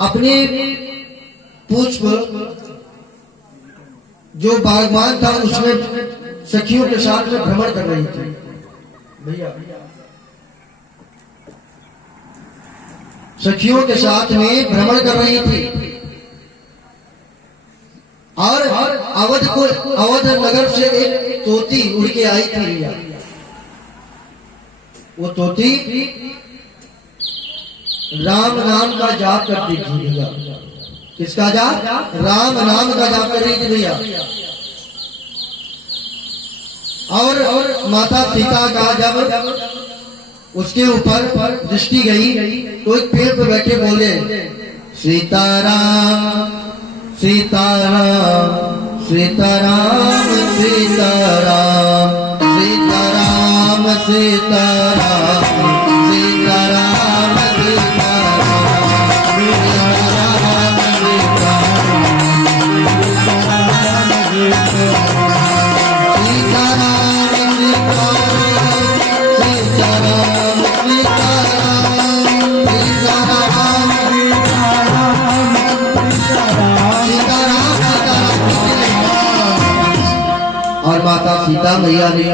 अपने पूछ पर जो बागवान था उसमें सखियों के साथ में भ्रमण कर रही थी। भैया सखियों के साथ में भ्रमण कर रही थी और अवध नगर से एक तोती उड़ के आई थी भैया। वो तोती राम नाम का जाप करती थी भैया। किसका जाप? राम नाम का जाप कर रही थी भैया। और माता सीता का जब उसके ऊपर दृष्टि गई तो एक पेड़ पर बैठे बोले, सीताराम सीताराम सीताराम सीताराम सीताराम सीताराम सीताराम और माता सीता मैया ने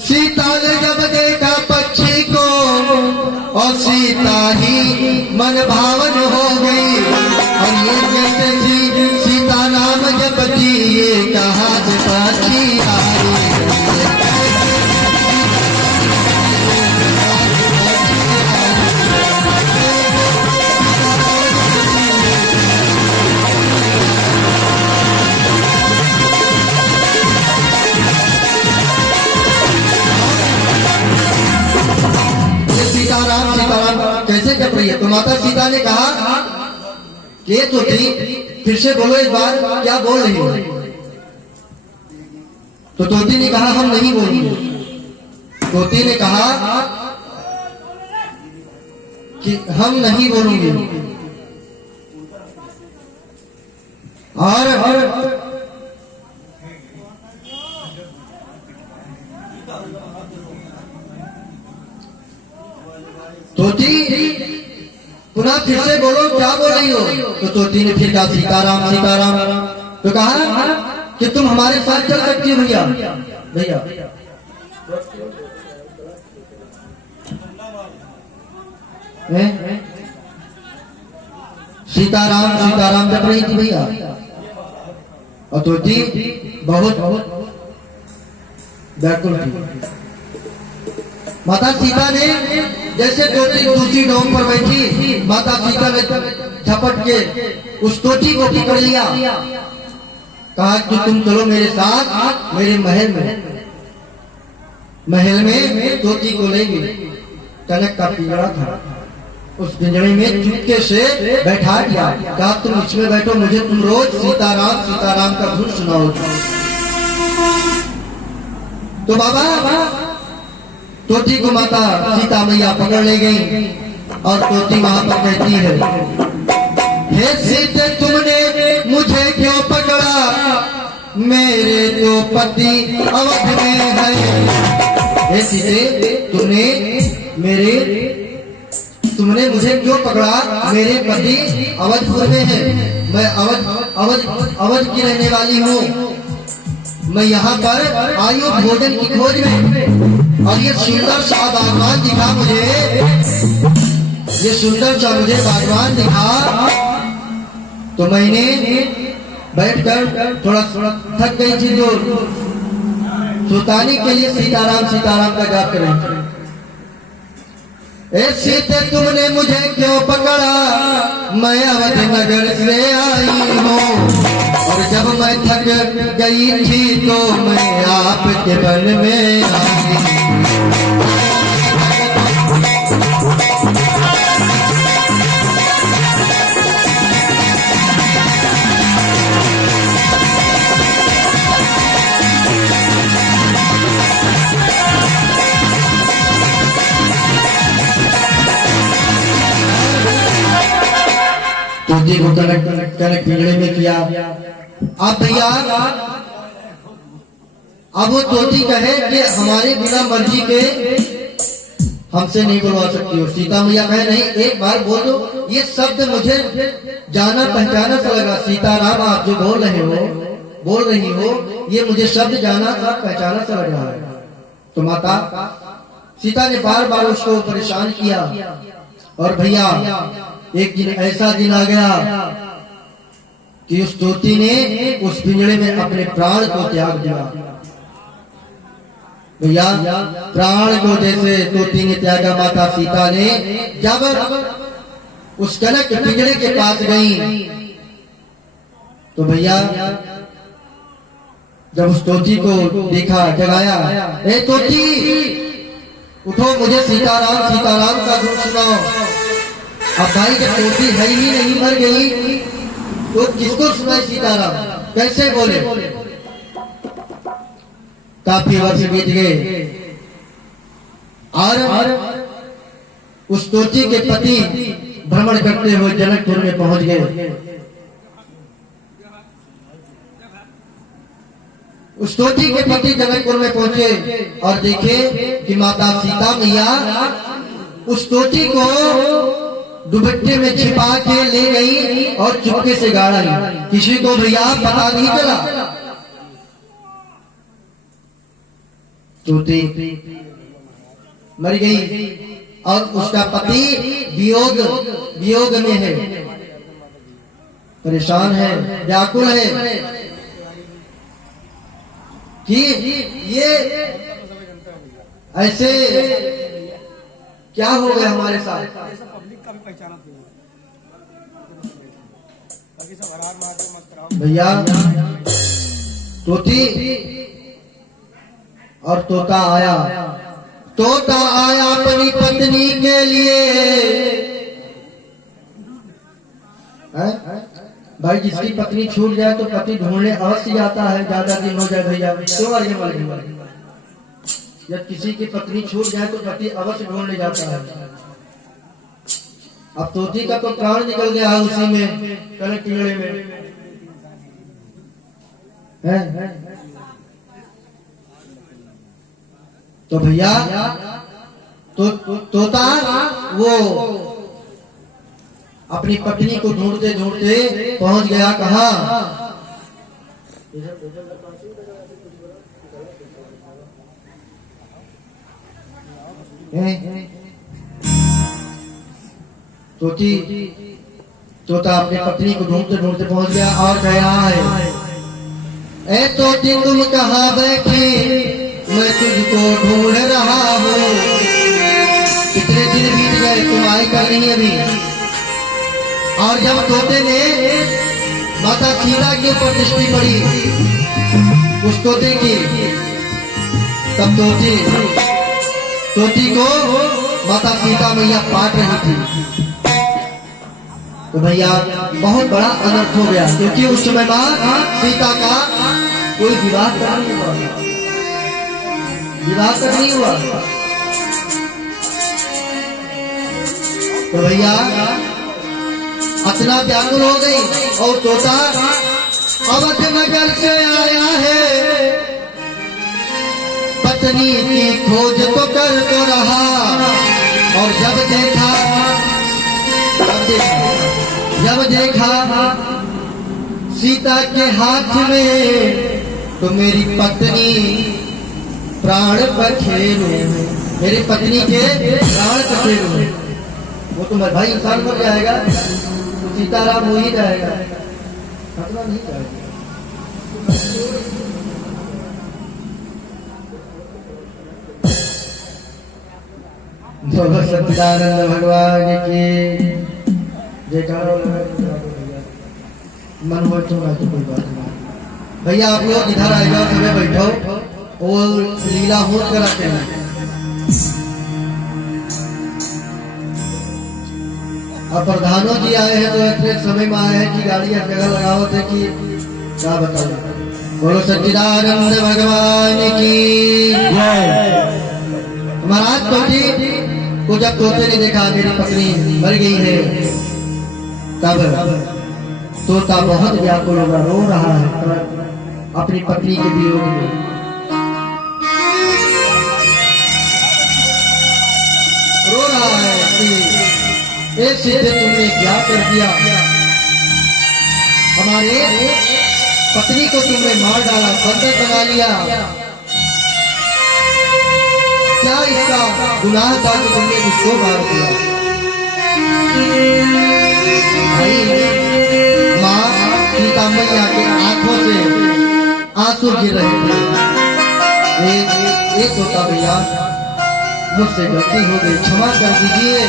सीता ने जब देखा पक्षी को और सीता ही मन भावन हो गई और ये कहते थी सीता नाम जपती ये कहा पक्षी आई। सीताराम सीताराम कैसे जप रही है? तो माता सीता ने कहा कि ये तो थी, फिर से बोलो एक बार, क्या बोल रही हो? तो तोती ने कहा हम नहीं बोलेंगे। तोती ने कहा कि हम नहीं बोलेंगे। और तोती पुनः फिर से बोलो क्या बोल रही हो? तो तोती ने फिर कहा सीताराम सीताराम। तो कहा कि तुम हमारे साथ चल सकती हो भैया। भैया सीताराम सीताराम जप रही थी भैया। और तोती बहुत व्याकुल थी। माता सीता ने जैसे तोती दूसरी डोम पर बैठी, माता सीता ने झपट के उस तोती को पकड़ लिया। कहा कि तुम चलो मेरे साथ मेरे महल में। महल में तोती को ले गई। कनक का पिंजरा था, उस पिंजरे में चुपके से बैठा दिया। कहा तुम इसमें बैठो, मुझे तुम रोज सीताराम सीताराम का धुन सुनाओ। तो बाबा तोती को माता सीता मैया पकड़ ले गई और तोती वहां पर कहती है, हे सीते तुमने मुझे क्यों पकड़ा? मेरे तो पति अवध में है। हे सीते तुमने मुझे क्यों पकड़ा? मेरे पति अवधपुर में है। मैं अवध की रहने वाली हूँ। मैं यहाँ पर आई हूँ भोजन की खोज में। और ये सुंदर सा बागवान दिखा मुझे, ये सुंदर सा मुझे बागवान दिखा। तो मैंने बैठकर थोड़ा थक गई थी, जो सुताने के लिए सीताराम सीताराम का जाप करें। ए सीते तुमने मुझे क्यों पकड़ा? मैं अवध नगर से आई हूँ और जब मैं थक गई थी तो मैं आपके बन में आई। तोती को कनक पिंजरे में किया। अब भैया अब वो तोती कहे कि हमारे बिना मर्जी के हमसे नहीं बुलवा सकती हो। सीता मैया कहे नहीं, एक बार बोल दो, ये शब्द मुझे जाना पहचाना सा लगा। सीताराम आप जो बोल रही हो ये मुझे शब्द जाना सा पहचाना सा लग रहा है। तो माता सीता ने बार बार उसको परेशान किया। और भैया एक दिन ऐसा दिन आ गया कि उस तोती ने उस पिंजड़े में अपने प्राण को त्याग दिया। भैया प्राण को जैसे तोती ने त्यागा, माता सीता ने जब उस कनक के पिंजड़े के पास गई तो भैया जब उस तोती को देखा, जगाया, ए तोती उठो, मुझे सीताराम का दुख सुनाओ। अब भाई जब तोती है ही नहीं, मर गई, तो किसको सुनाए सीताराम, कैसे बोले। काफी वर्ष बीत गए और उस तोती के पति भ्रमण करते हुए जनकपुर में पहुंच गए। उस तोती के पति जनकपुर में पहुंचे और देखे कि माता सीता मैया उस तोती को दुपट्टे में छिपा के ले गई और चुपके से गाड़ा ली। किसी को भैया पता नहीं चला। तोती मर गई और उसका पति वियोग में है, परेशान है, व्याकुल है कि ये ऐसे क्या हो गया हमारे साथ। भैया तोती और तोता आया अपनी पत्नी के लिए। भाई जिसकी पत्नी छूट जाए तो पति ढूंढने अवश्य जाता है। ज्यादा दिन हो जाए भैया क्यों आगे मर गई। जब किसी की पत्नी छूट जाए तो पति अवश्य ढूंढने जाता है। अब तोती का तो प्राण निकल गया उसी में, कनक पिंजड़े में है। तो भैया तोता वो अपनी पत्नी को ढूंढते ढूंढते पहुंच गया कहाँ। तोता अपनी पत्नी को ढूंढते ढूंढते पहुंच गया और कह रहा है, ए तोती तुम कहाँ बैठी, मैं तुझको ढूंढ रहा हूँ। कितने दिन बीत गए, तुम आई कर नहीं अभी। और जब तोते ने माता सीता के ऊपर दृष्टि पड़ी उस तोते की, तब तोती को माता सीता मैया पाट रही थी। तो भैया बहुत बड़ा अनर्थ हो गया, क्योंकि उस समय बाद सीता का कोई विवाह नहीं हुआ। तो भैया इतना व्याकुल हो गई। और तोता अवध नगर से आया है, पत्नी की खोज तो कर तो रहा। और जब देखा सीता के हाथ में, तो मेरी पत्नी प्राण पखेरु, मेरी पत्नी के प्राण पखेरु। वो तो भाई इंसान मर जाएगा तो सीताराम हो ही जाएगा, खतरा नहीं जाएगा। बोलो सच्चिदानंद भगवान की जयकारा। मन हो तो कोई बात नहीं। भैया आप लोग इधर आ जाओ, समय बैठो, वो लीला हो कराते हैं। अब प्रधानों जी आए हैं तो इतने समय में आए हैं कि गाड़ी हर जगह लगाओ थे कि क्या बताओ। बोलो सच्चिदानंद भगवान की जय। महाराज तोती को जब तोते ने देखा मेरी पत्नी मर गई है, तब तोता बहुत व्याकुल होगा, रो रहा है अपनी पत्नी के वियोग में। रो रहा है कि एक सीधे तुमने क्या कर दिया, हमारे पत्नी को तुमने मार डाला, बंधक बना लिया। क्या इसका गुनाह था कि तुमने इसको मार दिया? भाई माँ सीता मैया के आंखों से आंसू गिर रहे थे। एक होता भैया मुझसे गलती हो गई, क्षमा कर दीजिए।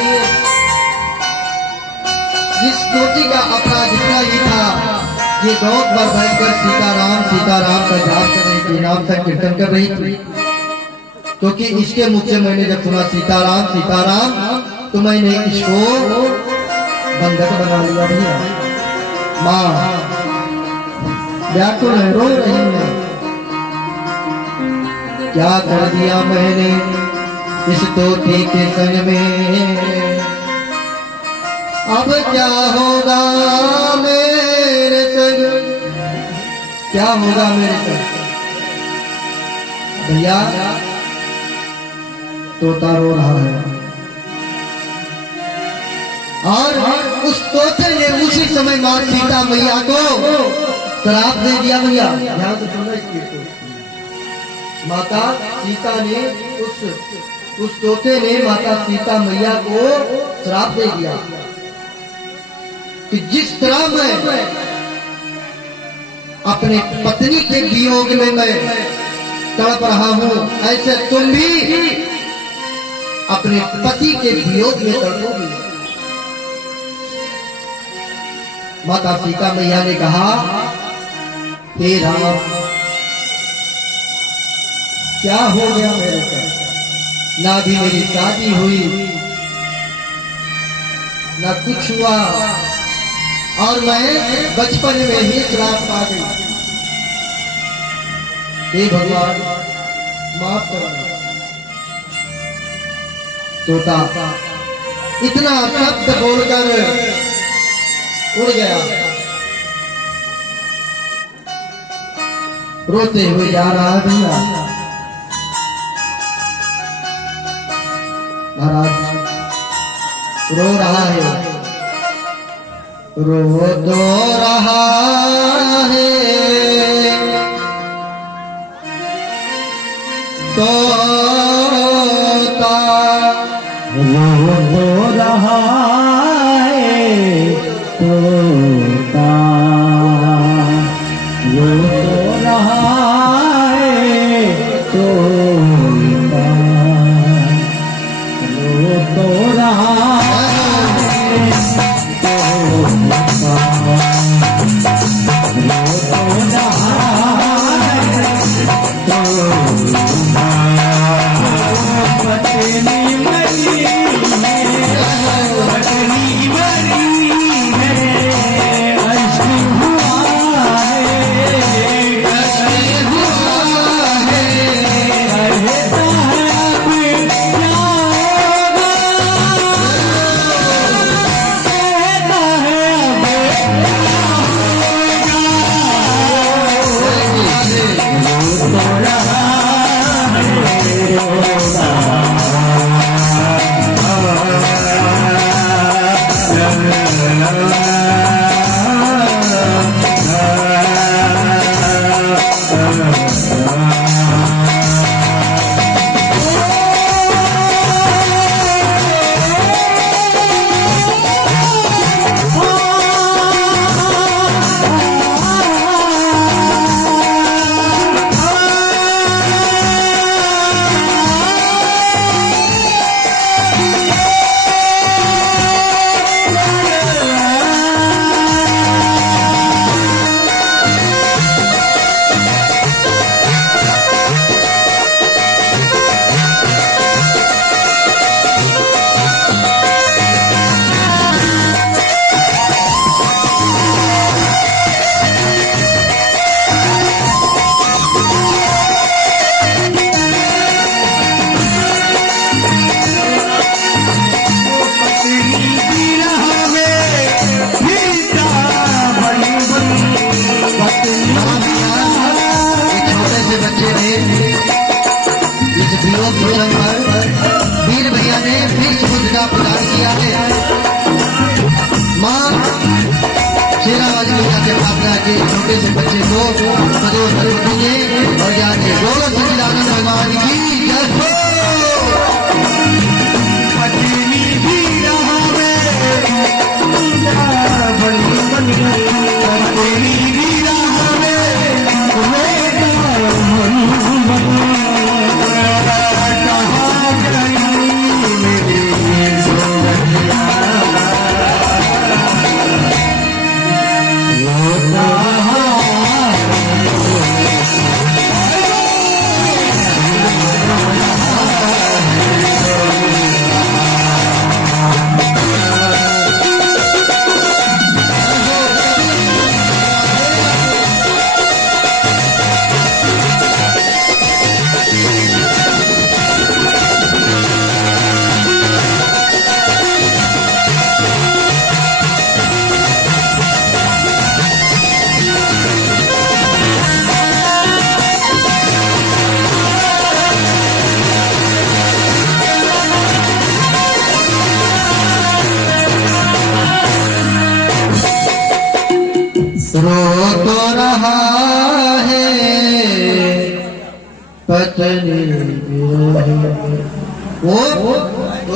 जिस दोषी का अपराध इतना ही था, ये बहुत बार बैठकर सीताराम सीताराम का जाप कर रही थी, नाम संकीर्तन कर रही थी। क्योंकि इसके मुख से मैंने जब सुना सीताराम सीताराम, तो मैंने इसको बंधक बना लिया भैया। माँ व्याकुल है, रो रही है। क्या कर दिया मैंने इस तोते के संग में, अब क्या होगा मेरे संग, क्या होगा मेरे संग? भैया तोता रो रहा है और उस तोते ने उसी समय मां सीता मैया को श्राप दे दिया। भैया ध्यान से सुनो इसकी, माता सीता ने उस तोते ने माता सीता मैया को श्राप दे दिया कि जिस तरह मैं अपने पत्नी के वियोग में मैं तड़प रहा हूं, ऐसे तुम भी अपने पति के वियोग में तड़पोगी। माता सीता मैया ने कहा, हे राम क्या हो गया मेरे साथ, ना भी मेरी शादी हुई ना कुछ हुआ, और मैं बचपन में ही श्राप पा गई। हे भगवान माफ करना। तोता इतना शब्द बोलकर उड़ गया, रोते हुए जा रहा है। भैया महाराज रो रहा है, रो तो रहा है तोता, रो तो रहा है तोता, रो तो रहा है तोता, रो तो रहा के पात्रा के छोटे से बच्चे को बदो सरस्वती और ज्ञान दे। बोलो सच्चिदानंद भगवान की जय हो। पत्नी भी रहावे बनी बन गई, पत्नी भी रहावे कहाँ गई मेरी सोनिया। रो तो रहा है पत्नी वो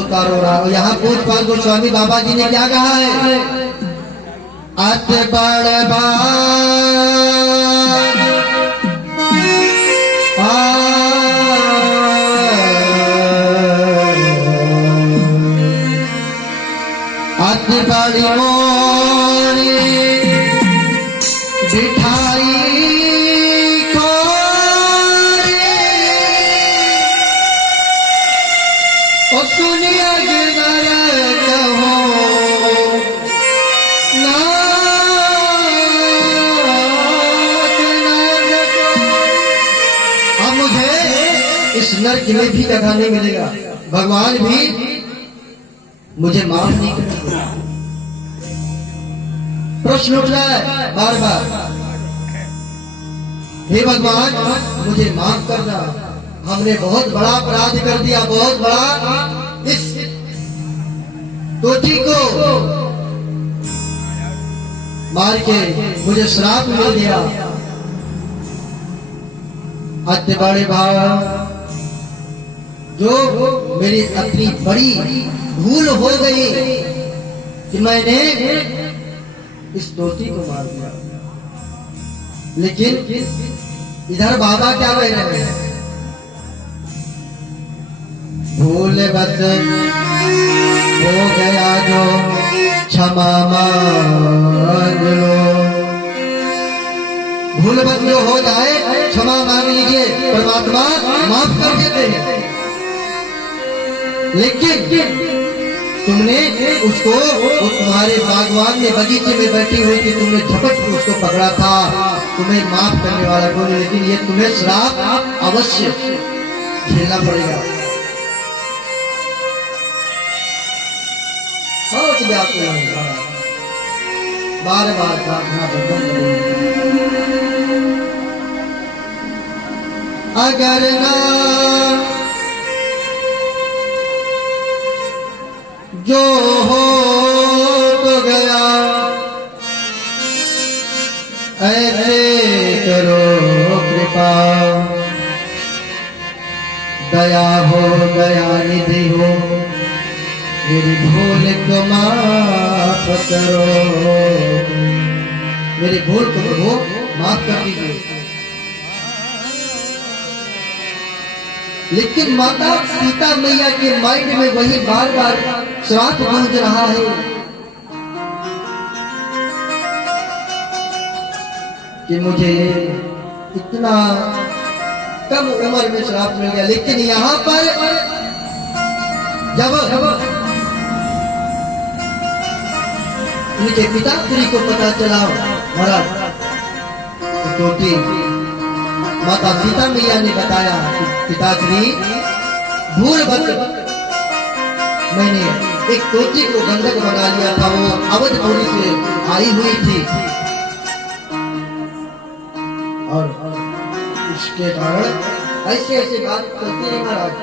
तो रो रहा। यहाँ पूजपाल गोस्वामी बाबा जी ने क्या कहा है? अत बड़ अत बड़ी मोरी बिठाई को सुनिया कहो अब मुझे इस नरक में भी जगह नहीं मिलेगा। भगवान भी मुझे माफ नहीं करेगा। प्रश्न उठ रहा है बार बार, हे भगवान मुझे माफ करना, हमने बहुत बड़ा अपराध कर दिया, बहुत बड़ा। इस तोती को मार के मुझे श्राप मिल गया। अत्य बड़े भाव जो मेरी अपनी बड़ी भूल हो गई कि मैंने इस तोती को मार दिया। लेकिन इधर बाबा क्या कह रहे हैं? भूल बस हो गया जो क्षमा मांग लो। भूल बस जो हो जाए क्षमा मांग लीजिए, परमात्मा माफ कर देते हैं। लेकिन तुमने उसको, वो तुम्हारे बागवान में बगीचे में बैठी हुई थी, तुमने झपट के उसको पकड़ा था, तुम्हें माफ करने वाला कौन? लेकिन ये तुम्हें श्राप अवश्य झेलना पड़ेगा। बार बार प्रार्थना करो। अगर ना जो हो तो गया, ऐसे करो कृपा, दया हो दया निधि हो, मेरी भूल को माफ करो। मेरी भूल को प्रभु माफ कर दीजिए। लेकिन माता सीता मैया के माइंड में वही बार बार श्राप गूंज रहा है कि मुझे इतना कम उम्र में श्राप मिल गया। लेकिन यहाँ पर जब उनके पिताश्री को पता चला महाराज, तो माता सीता मैया ने बताया कि पिताश्री भूलवश मैंने एक तोती को बंधक बना लिया था, वो अवधपुरी से आई हुई थी और उसके कारण ऐसे ऐसे बात करते हैं महाराज।